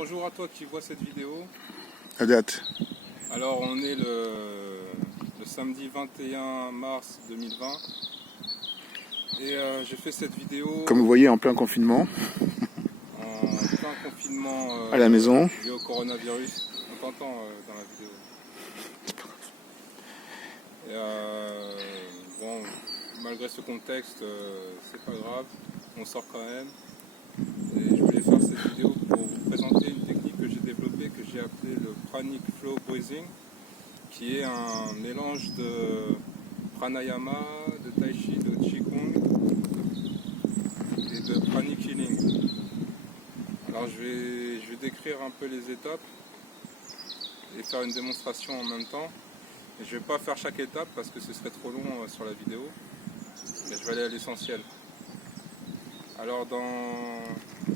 Bonjour à toi qui vois cette vidéo. À date. Alors on est le samedi 21 mars 2020 et j'ai fait cette vidéo Comme vous voyez, en plein confinement, en plein confinement à la maison. lié au coronavirus. On t'entend dans la vidéo. Et bon, malgré ce contexte, c'est pas grave, on sort quand même. Et je voulais faire cette vidéo pour vous présenter une technique que j'ai développée, que j'ai appelée le Pranic Flow Breathing, qui est un mélange de pranayama, de tai chi, de qigong et de pranic healing. Alors je vais décrire un peu les étapes et faire une démonstration en même temps. Et je ne vais pas faire chaque étape parce que ce serait trop long sur la vidéo, mais je vais aller à l'essentiel. Alors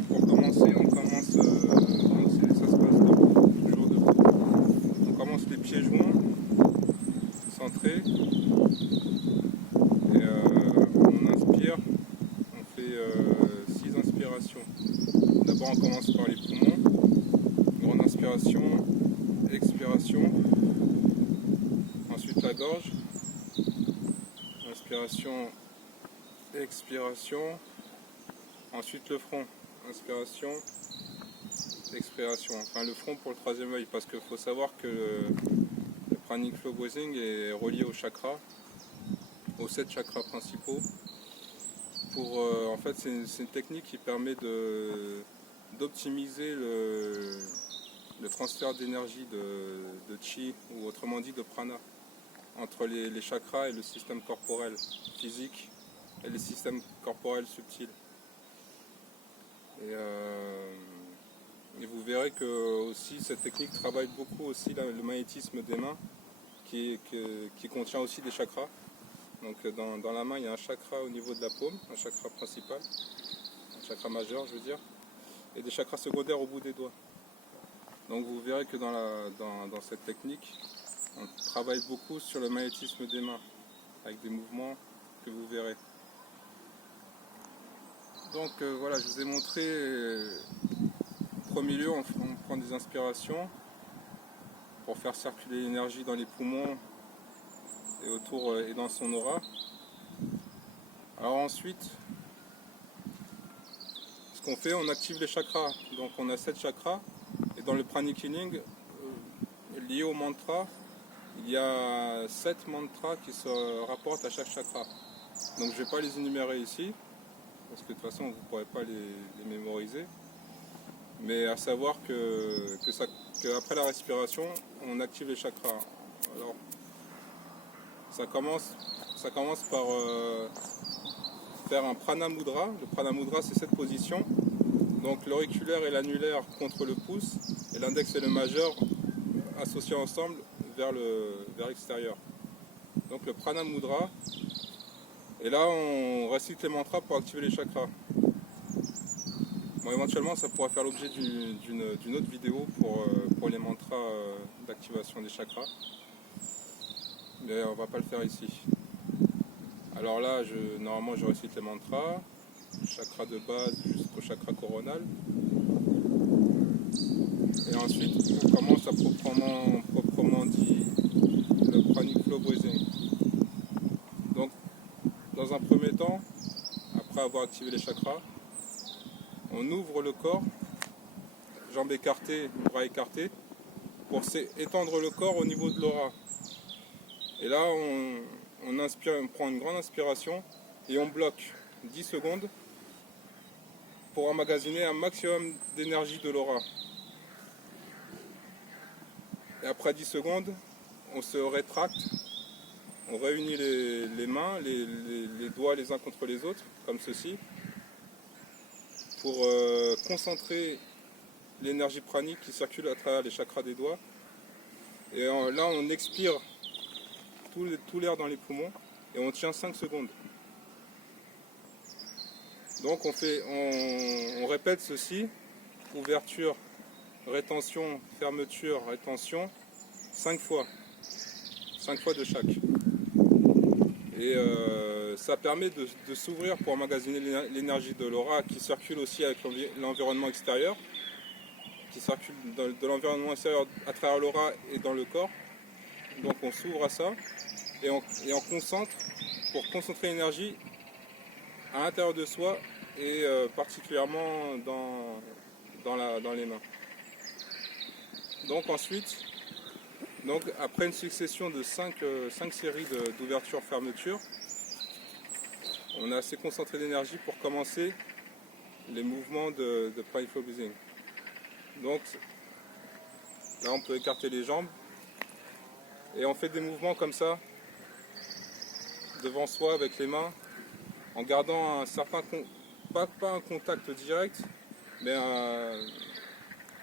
pour commencer, on commence, ça se passe debout, toujours debout. On commence les pieds joints, centrés, et on inspire, on fait 6 inspirations. D'abord on commence par les poumons, grande inspiration, expiration, ensuite la gorge, inspiration, expiration, ensuite le front, inspiration, expiration, enfin le front pour le troisième œil, parce qu'il faut savoir que le Pranic Flow Breathing est relié aux chakras, aux 7 chakras principaux. En fait, c'est une technique qui permet d'optimiser le transfert d'énergie de chi, ou autrement dit de prana, entre les chakras et le système corporel physique et les systèmes corporels subtils. Et vous verrez que aussi cette technique travaille beaucoup aussi le magnétisme des mains qui contient aussi des chakras. Donc dans la main il y a un chakra au niveau de la paume, un chakra principal, un chakra majeur je veux dire, et des chakras secondaires au bout des doigts. Donc vous verrez que dans cette technique on travaille beaucoup sur le magnétisme des mains avec des mouvements que vous verrez. Donc voilà, je vous ai montré, en premier lieu on prend des inspirations pour faire circuler l'énergie dans les poumons et autour et dans son aura. Alors ensuite, ce qu'on fait, on active les chakras. Donc on a 7 chakras et dans le pranic healing, lié au mantra, il y a 7 mantras qui se rapportent à chaque chakra. Donc je ne vais pas les énumérer ici, parce que de toute façon vous ne pourrez pas les mémoriser. Mais à savoir qu'après la respiration, on active les chakras. Alors, ça commence par faire un prana mudra. Le prana mudra, c'est cette position. Donc l'auriculaire et l'annulaire contre le pouce, et l'index et le majeur associés ensemble vers l'extérieur. Donc le prana mudra. Et là, on récite les mantras pour activer les chakras. Bon, éventuellement, ça pourra faire l'objet d'une autre vidéo pour les mantras d'activation des chakras. Mais on va pas le faire ici. Alors là, normalement, je récite les mantras, du chakra de base jusqu'au chakra coronal. Et ensuite, on commence à proprement dit le Pranic Flow Breathing. Donc, dans un premier temps, après avoir activé les chakras, on ouvre le corps, jambes écartées, bras écartés, pour étendre le corps au niveau de l'aura. Et là, on inspire, on prend une grande inspiration et on bloque 10 secondes pour emmagasiner un maximum d'énergie de l'aura. Et après 10 secondes, on se rétracte, on réunit les mains, les doigts les uns contre les autres, comme ceci, pour concentrer l'énergie pranique qui circule à travers les chakras des doigts. Et là, on expire tout l'air dans les poumons et on tient 5 secondes. Donc on répète ceci, ouverture, rétention, fermeture, rétention, 5 fois. 5 fois de chaque. Et ça permet de s'ouvrir pour emmagasiner l'énergie de l'aura qui circule aussi avec l'environnement extérieur. qui circule de l'environnement extérieur à travers l'aura et dans le corps. Donc on s'ouvre à ça et on concentre pour concentrer l'énergie à l'intérieur de soi et particulièrement dans les mains. Donc ensuite, après une succession de 5 séries d'ouverture-fermeture, on a assez concentré d'énergie pour commencer les mouvements de pranic flow breathing. Donc là on peut écarter les jambes et on fait des mouvements comme ça devant soi avec les mains en gardant un certain pas un contact direct mais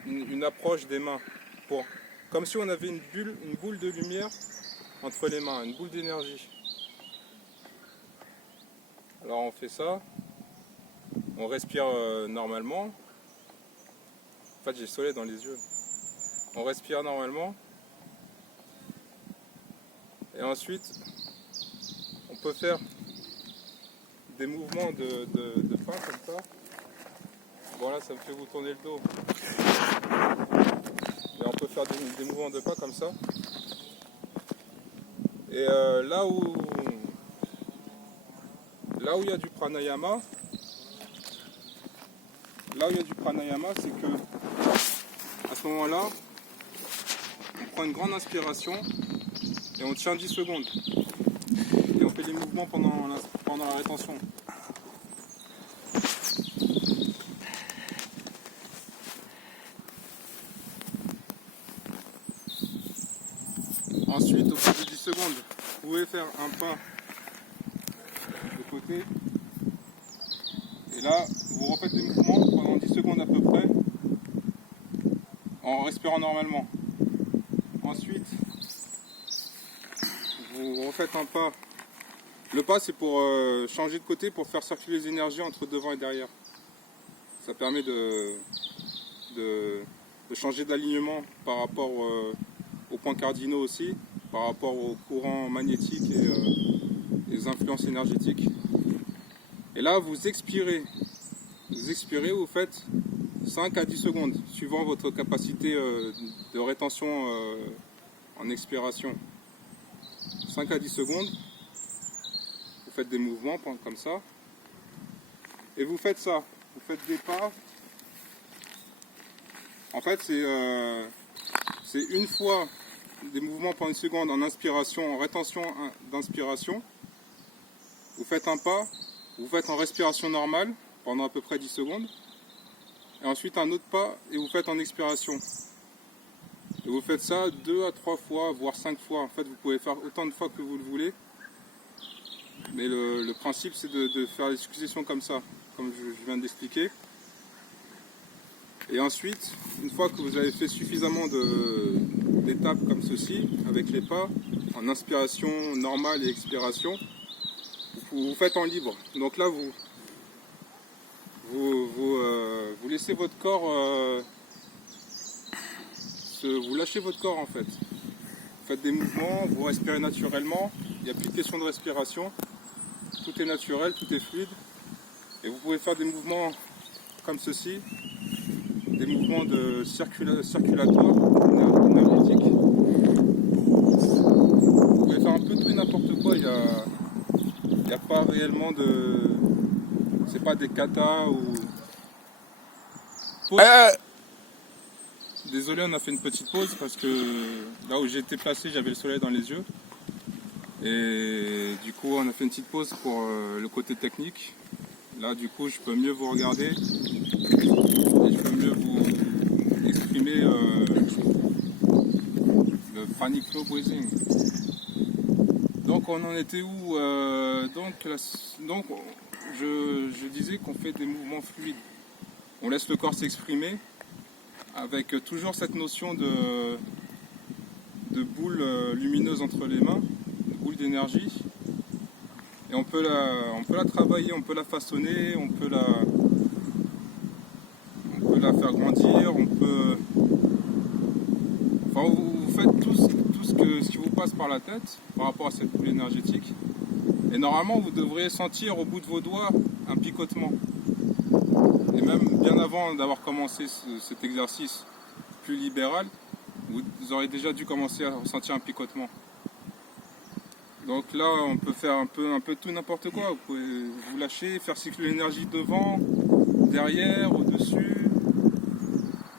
une approche des mains comme si on avait une boule de lumière entre les mains, une boule d'énergie. Alors on fait ça, on respire normalement. En fait j'ai le soleil dans les yeux. On respire normalement. Et ensuite, on peut faire des mouvements de pas comme ça. Bon là ça me fait vous tourner le dos. Et on peut faire des mouvements de pas comme ça. Et là où il y a du pranayama, c'est que à ce moment-là, on prend une grande inspiration et on tient 10 secondes. Et on fait les mouvements pendant la rétention. Ensuite, au bout de 10 secondes, vous pouvez faire un pas de côté. Et là, vous refaites des mouvements pendant 10 secondes à peu près, en respirant normalement. Ensuite, vous refaites un pas. Le pas, c'est pour changer de côté, pour faire circuler les énergies entre devant et derrière. Ça permet de changer d'alignement par rapport aux points cardinaux aussi, par rapport aux courants magnétiques et les influences énergétiques. Et là, vous expirez. Vous faites 5 à 10 secondes, suivant votre capacité de rétention en expiration. 5 à 10 secondes, vous faites des mouvements comme ça. Et vous faites ça, vous faites des pas. En fait, c'est une fois des mouvements pendant une seconde en inspiration, en rétention d'inspiration. Vous faites un pas, vous faites en respiration normale pendant à peu près 10 secondes. Et ensuite un autre pas et vous faites en expiration. Et vous faites ça 2 à 3 fois, voire 5 fois. En fait, vous pouvez faire autant de fois que vous le voulez. Mais le principe, c'est de faire des successions comme ça, comme je viens d'expliquer. Et ensuite, une fois que vous avez fait suffisamment d'étapes comme ceci, avec les pas, en inspiration normale et expiration, vous faites en libre. Donc là, vous laissez votre corps, vous lâchez votre corps en fait. Vous faites des mouvements, vous respirez naturellement, il n'y a plus de question de respiration, tout est naturel, tout est fluide. Et vous pouvez faire des mouvements comme ceci, des mouvements de circulatoires, énergétiques. Vous pouvez faire un peu tout et n'importe quoi, il n'y a pas réellement de... C'est pas des katas ou... Désolé, on a fait une petite pause parce que là où j'étais placé, j'avais le soleil dans les yeux. Et du coup, on a fait une petite pause pour le côté technique. Là, du coup, je peux mieux vous regarder et je peux mieux vous exprimer le pranic flow breathing. Donc, on en était où donc, je disais qu'on fait des mouvements fluides. On laisse le corps s'exprimer avec toujours cette notion de boule lumineuse entre les mains, de boule d'énergie. Et on peut la travailler, on peut la façonner, on peut la faire grandir, enfin, vous faites tout ce qui vous passe par la tête par rapport à cette boule énergétique. Et normalement, vous devriez sentir au bout de vos doigts un picotement. Et même bien avant d'avoir commencé cet exercice, plus libéral, vous aurez déjà dû commencer à ressentir un picotement. Donc là, on peut faire un peu tout n'importe quoi. Vous pouvez vous lâcher, faire circuler l'énergie devant, derrière, au-dessus.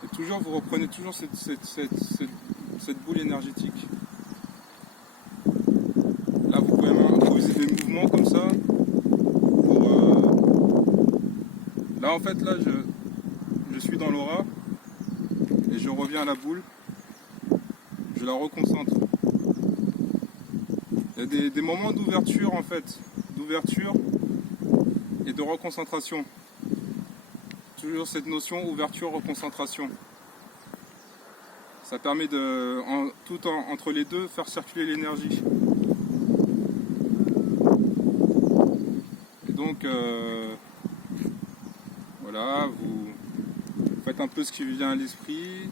Et toujours, vous reprenez toujours cette boule énergétique. Là, vous pouvez improviser des mouvements comme ça. Là, en fait, là, je suis dans l'aura et je reviens à la boule. Je la reconcentre. Il y a des moments d'ouverture en fait, d'ouverture et de reconcentration. Toujours cette notion ouverture-reconcentration. Ça permet de, entre les deux, faire circuler l'énergie. Et donc, voilà, vous faites un peu ce qui vous vient à l'esprit.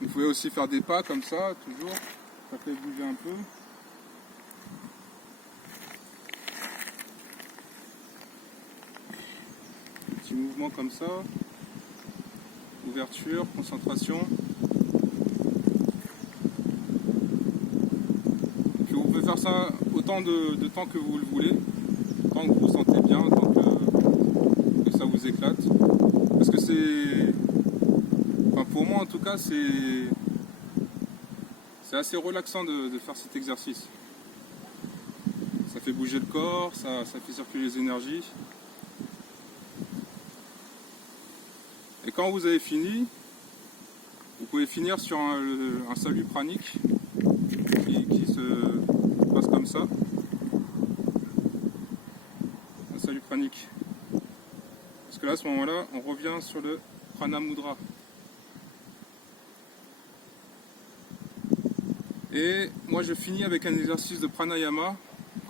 Vous pouvez aussi faire des pas comme ça, toujours. Ça fait bouger un peu. Petit mouvement comme ça. Ouverture, concentration. Et vous pouvez faire ça autant de temps que vous le voulez. Tant que vous vous sentez bien, tant que ça vous éclate. Parce que c'est... Enfin, pour moi en tout cas, c'est assez relaxant de faire cet exercice. Ça fait bouger le corps, ça fait circuler les énergies. Et quand vous avez fini, vous pouvez finir sur un salut pranique qui se passe comme ça. Un salut pranique. Parce que là, à ce moment-là, on revient sur le Prana Mudra. Et moi, je finis avec un exercice de pranayama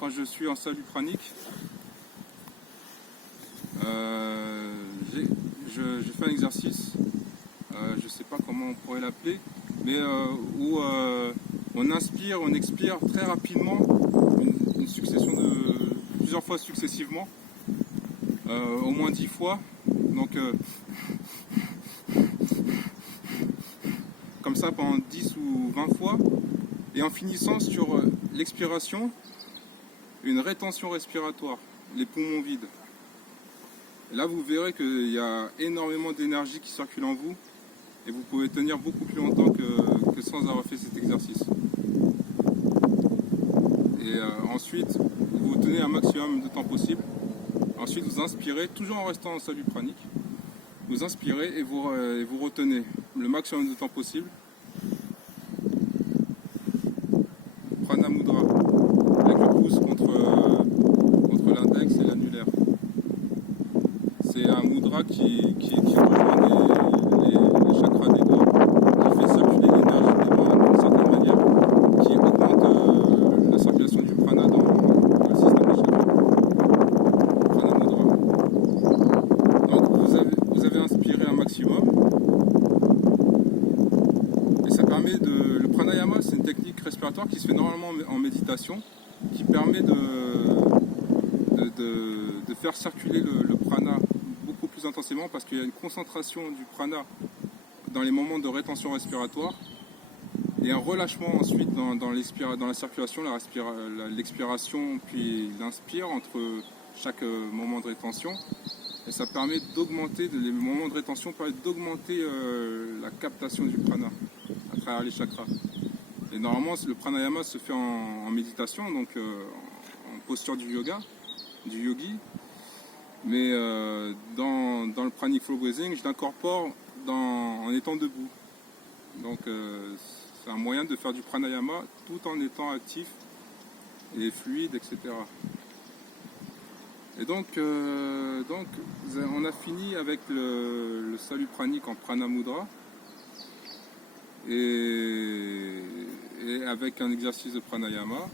quand je suis en salut pranique. Je fais un exercice, je ne sais pas comment on pourrait l'appeler, mais où on inspire, on expire très rapidement, une succession de plusieurs fois successivement, au moins 10 fois. Donc, comme ça pendant 10 ou 20 fois. Et en finissant sur l'expiration, une rétention respiratoire, les poumons vides. Là, vous verrez qu'il y a énormément d'énergie qui circule en vous et vous pouvez tenir beaucoup plus longtemps que sans avoir fait cet exercice. Et ensuite, vous tenez un maximum de temps possible. Ensuite, vous inspirez, toujours en restant en salut pranique. Vous inspirez et vous retenez le maximum de temps possible. Prana Mudra, avec le pouce contre l'index et l'annulaire. C'est un mudra qui rejoint les chakras des doigts, qui fait circuler l'énergie des doigts d'une certaine manière, qui augmente la circulation du prana dans le système des chakras. Prana Mudra. Donc vous avez inspiré un maximum. Et ça permet de... Le pranayama, c'est une technique respiratoire qui se fait normalement en méditation, qui permet de faire circuler le prana beaucoup plus intensément parce qu'il y a une concentration du prana dans les moments de rétention respiratoire et un relâchement ensuite dans la circulation, l'expiration puis l'inspire entre chaque moment de rétention. Et ça permet d'augmenter, les moments de rétention permettent d'augmenter la captation du prana à travers les chakras. Et normalement, le pranayama se fait en méditation, donc en posture du yoga, du yogi. Mais dans le pranic flow breathing, je l'incorpore en étant debout. Donc c'est un moyen de faire du pranayama tout en étant actif et fluide, etc. Et donc on a fini avec le salut pranique en prana mudra et avec un exercice de pranayama.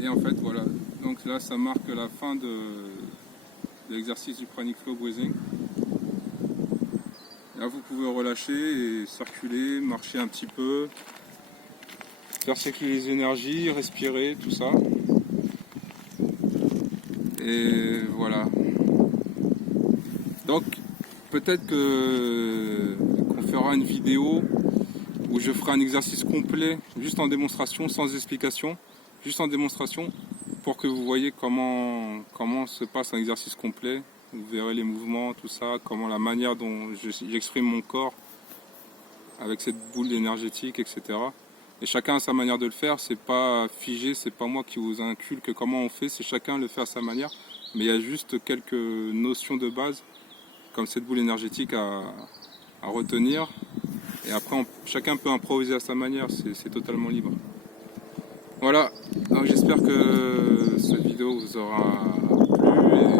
Et en fait voilà, donc là ça marque la fin de l'exercice du pranic flow breathing. Là vous pouvez relâcher et circuler, marcher un petit peu, faire circuler les énergies, respirer, tout ça. Et voilà. Donc peut-être qu'on fera une vidéo où je ferai un exercice complet, juste en démonstration, sans explication, juste en démonstration, pour que vous voyez comment se passe un exercice complet. Vous verrez les mouvements, tout ça, comment la manière dont j'exprime mon corps avec cette boule énergétique, etc. Et chacun a sa manière de le faire, c'est pas figé, c'est pas moi qui vous inculque comment on fait, c'est chacun le fait à sa manière. Mais il y a juste quelques notions de base, comme cette boule énergétique à retenir. Et après, chacun peut improviser à sa manière, c'est totalement libre. Voilà, donc j'espère que cette vidéo vous aura plu et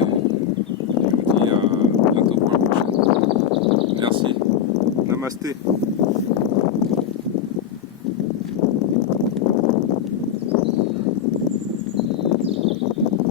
je vous dis à bientôt pour la prochaine. Merci. Namasté.